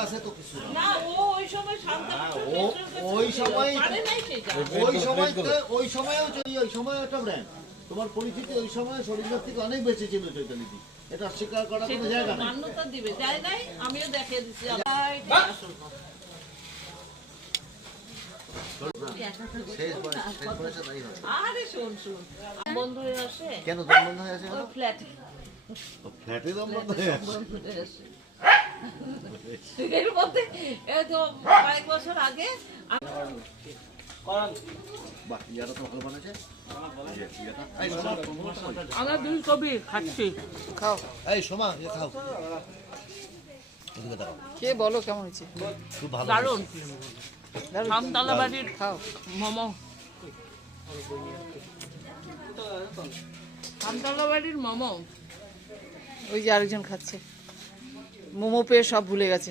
কাছে তো কিছু না। না ও ওই সময় ওই সময় ওই সময় একটা ব্র্যান্ড তোমার পরিচিতি ওই সময় শরীরের থেকে অনেক বেশি ছিল চৈতালিদি, এটা অস্বীকার করার কোনো জায়গা নেই। মান্যতা দিবে যায় নাই, আমিও দেখিয়ে দিচ্ছি। আরে শোন শোন, বন্ধ হয়ে আসে কেন দম বন্ধ হয়ে আছে? ফ্ল্যাটে ফ্ল্যাটে দম বন্ধ হয়ে আছে। এর মধ্যে এই তো কয়েক বছর আগে বাহ, ইয়াটা তো ভালো বানাচ্ছে। আমরা দুই কবি খাচ্ছি। খাও, এই সোমা, এ খাও। এদিকে দাঁড়াও। কে বলো কেমন হয়েছে? খুব ভালো। দারুণ। দারুণ। আমতলা বাড়ির খাও। মোমো, আমতলা বাড়ির মোমো। ওই যে আরেকজন খাচ্ছে, মোমো পেয়ে সব ভুলে গেছে।